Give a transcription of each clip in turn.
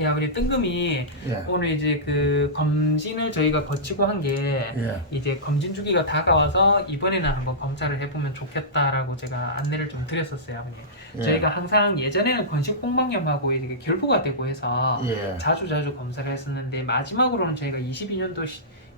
야, 우리 뜬금이 예. 오늘 이제 그 검진을 저희가 거치고 한 게 예. 이제 검진 주기가 다가와서 이번에는 한번 검사를 해보면 좋겠다라고 제가 안내를 좀 드렸었어요, 아버님. 예. 저희가 항상 예전에는 건식복막염하고 이게 결부가 되고 해서 예. 자주 검사를 했었는데 마지막으로는 저희가 22년도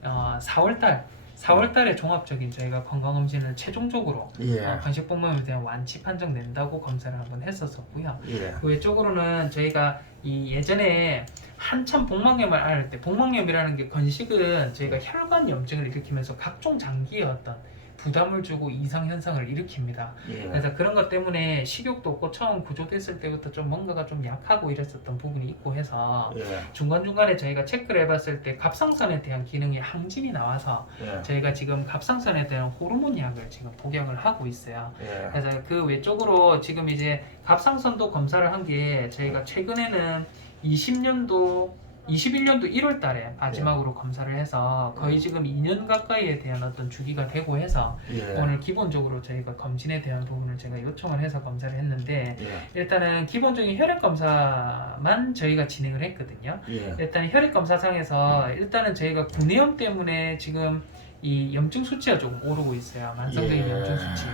4월 달에 종합적인 저희가 건강검진을 최종적으로 예. 건식복막염에 대한 완치 판정 낸다고 검사를 한번 했었었고요. 예. 그 외적으로는 저희가 이 예전에 한참 복막염을 앓을 때, 복막염이라는 게 건식은 저희가 혈관 염증을 일으키면서 각종 장기에 어떤 부담을 주고 이상 현상을 일으킵니다. 예. 그래서 그런 것 때문에 식욕도 없고 처음 구조됐을 때부터 좀 뭔가가 좀 약하고 이랬었던 부분이 있고 해서 예. 중간중간에 저희가 체크를 해봤을 때 갑상선에 대한 기능이 항진이 나와서 예. 저희가 지금 갑상선에 대한 호르몬 약을 지금 복용을 하고 있어요. 예. 그래서 그 외적으로 지금 이제 갑상선도 검사를 한 게 저희가 최근에는 21년도 1월 달에 마지막으로 검사를 해서 거의 지금 2년 가까이에 대한 어떤 주기가 되고 해서 예. 오늘 기본적으로 저희가 검진에 대한 부분을 제가 요청을 해서 검사를 했는데 예. 일단은 기본적인 혈액 검사만 저희가 진행을 했거든요. 예. 일단 혈액 검사상에서 일단은 저희가 구내염 때문에 지금 이 염증 수치가 조금 오르고 있어요. 만성적인 예. 염증 수치.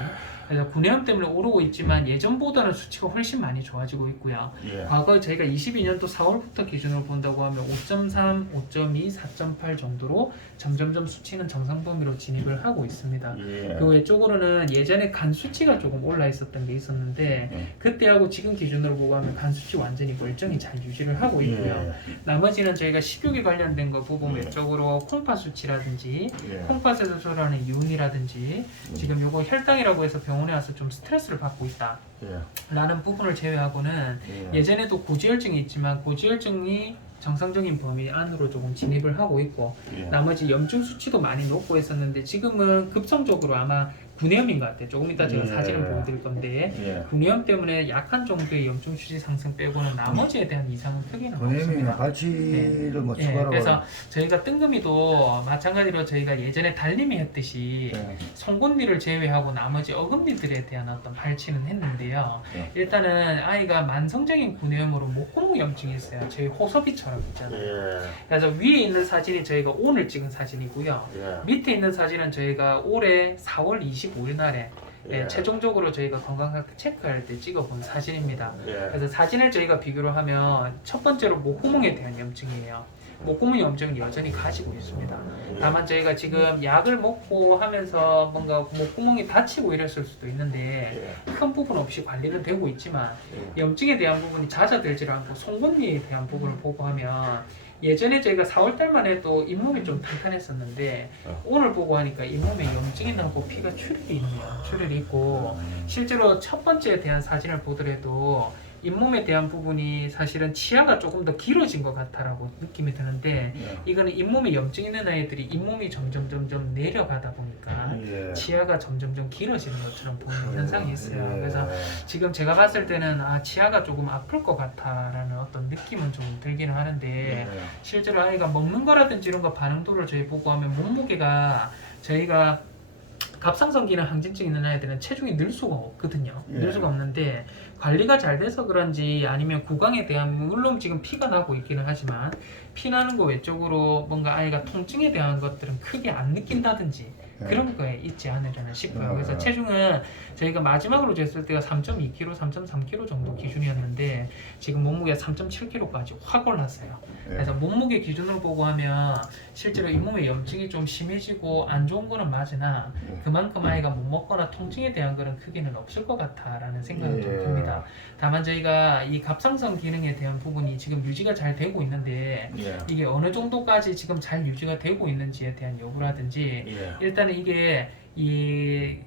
그래서 구내염 때문에 오르고 있지만 예전보다는 수치가 훨씬 많이 좋아지고 있고요. 예. 과거 저희가 22년도 4월부터 기준으로 본다고 하면 5.3, 5.2, 4.8 정도로 점점점 수치는 정상 범위로 진입을 하고 있습니다. 예. 그 외적으로는 예전에 간 수치가 조금 올라 있었던 게 있었는데 예. 그때하고 지금 기준으로 보고 하면 간 수치 완전히 멀쩡히 잘 유지를 하고 있고요. 예. 나머지는 저희가 식욕에 관련된 거 부분 예. 외적으로 콩팥 수치라든지 예. 콩팥에서 조라는 이온이라든지 지금 요거 혈당이라고 해서 병원에 와서 좀 스트레스를 받고 있다 예. 라는 부분을 제외하고는 예. 예전에도 고지혈증이 있지만 고지혈증이 정상적인 범위 안으로 조금 진입을 하고 있고 예. 나머지 염증 수치도 많이 높고 했었는데 지금은 급성적으로 아마 구내염인 것 같아요. 조금 이따 제가 예. 사진을 보여드릴 건데 예. 구내염 때문에 약한 정도의 염증 수치 상승 빼고는 나머지에 대한 이상은 크게는 본인이나 없습니다. 갈치를 뭐 예, 추가로. 그래서 저희가 뜬금이도 마찬가지로 저희가 예전에 달림이 했듯이 예. 송곳니를 제외하고 나머지 어금니들에 대한 어떤 발치는 했는데요. 예. 일단은 아이가 만성적인 구내염으로 목구멍 염증이 있어요. 저희 호섭이처럼 있잖아요. 예. 그래서 위에 있는 사진이 저희가 오늘 찍은 사진이고요. 예. 밑에 있는 사진은 저희가 올해 4월 25일 날에 예. 최종적으로 저희가 건강상태 체크할 때 찍어본 사진입니다. 예. 그래서 사진을 저희가 비교를 하면 첫 번째로 목구멍에 대한 염증이에요. 목구멍 염증은 여전히 가지고 있습니다. 다만 저희가 지금 약을 먹고 하면서 뭔가 목구멍이 다치고 이랬을 수도 있는데 예. 큰 부분 없이 관리는 되고 있지만 염증에 대한 부분이 잦아들지 않고 송곳니에 대한 부분을 보고 하면 예전에 저희가 4월 달만 해도 잇몸이 좀 탄탄했었는데 오늘 보고 하니까 잇몸에 염증이 나고 피가 출혈이 있네요. 출혈이 있고 실제로 첫 번째에 대한 사진을 보더라도 잇몸에 대한 부분이 사실은 치아가 조금 더 길어진 것 같다라고 느낌이 드는데 예. 이거는 잇몸에 염증 있는 아이들이 잇몸이 점점 내려가다 보니까 예. 치아가 점점 길어지는 것처럼 보이는 현상이 있어요. 예. 그래서 지금 제가 봤을 때는 치아가 조금 아플 것 같다라는 어떤 느낌은 좀 들기는 하는데 예. 실제로 아이가 먹는 거라든지 이런 거 반응도를 저희 보고 하면 몸무게가 저희가 갑상선 기능 항진증 있는 아이들은 체중이 늘 수가 없거든요. 예. 늘 수가 없는데 관리가 잘 돼서 그런지 아니면 구강에 대한 물론 지금 피가 나고 있기는 하지만 피 나는 거 외적으로 뭔가 아이가 통증에 대한 것들은 크게 안 느낀다든지 그런 거에 있지 않으려나 싶어요. 그래서 체중은 저희가 마지막으로 쟀을 때가 3.2kg, 3.3kg 정도 기준이었는데 지금 몸무게가 3.7kg까지 확 올랐어요. 그래서 몸무게 기준으로 보고 하면 실제로 잇몸에 염증이 좀 심해지고 안 좋은 거는 맞으나 그만큼 아이가 못 먹거나 통증에 대한 거는 크게는 없을 것 같다라는 생각은 좀 듭니다. 다만 저희가 이 갑상선 기능에 대한 부분이 지금 유지가 잘 되고 있는데 예. 이게 어느 정도까지 지금 잘 유지가 되고 있는지에 대한 여부라든지 예. 일단은 이게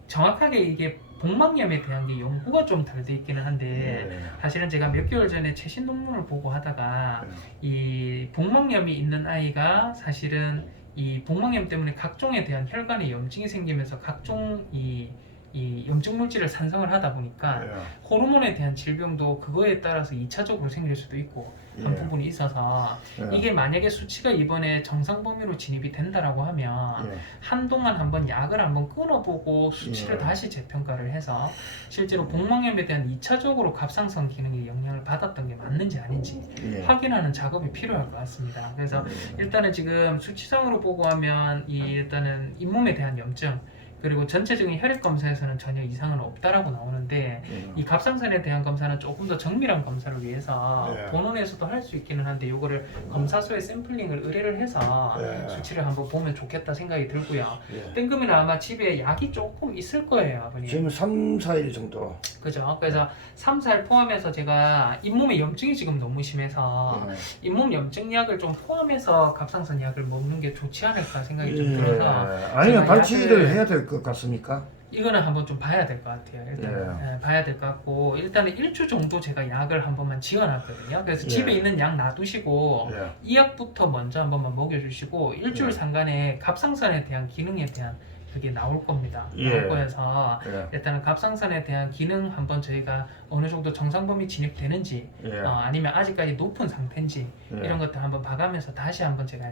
정확하게 이게 복막염에 대한 게 연구가 좀 덜 돼 있기는 한데 예. 사실은 제가 몇 개월 전에 최신 논문을 보고 하다가 이 복막염이 있는 아이가 사실은 이 복막염 때문에 각종에 대한 혈관에 염증이 생기면서 각종 이 이 염증 물질을 산성을 하다 보니까 예. 호르몬에 대한 질병도 그거에 따라서 2차적으로 생길 수도 있고 한 예. 부분이 있어서 예. 이게 만약에 수치가 이번에 정상 범위로 진입이 된다라고 하면 예. 한동안 한번 약을 한번 끊어보고 수치를 예. 다시 재평가를 해서 실제로 복막염에 대한 2차적으로 갑상선 기능에 영향을 받았던 게 맞는지 아닌지 예. 확인하는 작업이 필요할 것 같습니다. 그래서 일단은 지금 수치상으로 보고 하면 일단은 잇몸에 대한 염증 그리고 전체적인 혈액 검사에서는 전혀 이상은 없다라고 나오는데 이 갑상선에 대한 검사는 조금 더 정밀한 검사를 위해서 예. 본원에서도 할 수 있기는 한데 이거를 검사소에 샘플링을 의뢰를 해서 예. 수치를 한번 보면 좋겠다 생각이 들고요. 예. 뜬금이는 아마 집에 약이 조금 있을 거예요, 아버님. 지금 3, 4일 정도. 그죠? 그래서 3, 4일 포함해서 제가 잇몸에 염증이 지금 너무 심해서 잇몸 염증 약을 좀 포함해서 갑상선 약을 먹는 게 좋지 않을까 생각이 좀 들어서 아니면 제가 발치를 약을- 해야 될 것 같습니까? 이거는 한번 좀 봐야 될 것 같아요. 일단 예. 봐야 될 것 같고 일단은 1주 정도 제가 약을 한 번만 지어놨거든요. 그래서 예. 집에 있는 약 놔두시고 예. 이 약부터 먼저 한 번만 먹여주시고 일주일 예. 상간에 갑상선에 대한 기능에 대한 그게 나올 겁니다. 예. 나올 거여서 예. 일단은 갑상선에 대한 기능 한번 저희가 어느 정도 정상 범위 진입되는지 예. 아니면 아직까지 높은 상태인지 예. 이런 것들 한번 봐가면서 다시 한번 제가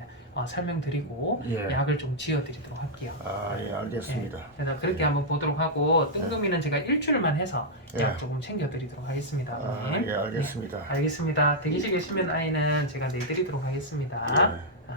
설명드리고 예. 약을 좀 지어드리도록 할게요. 아, 예, 알겠습니다. 그래서 그렇게 한번 보도록 하고 뜬금이는 제가 일주일만 해서 예. 약 조금 챙겨드리도록 하겠습니다. 아, 아버님. 예, 알겠습니다. 알겠습니다. 대기실 계시면 아이는 제가 내드리도록 하겠습니다. 예.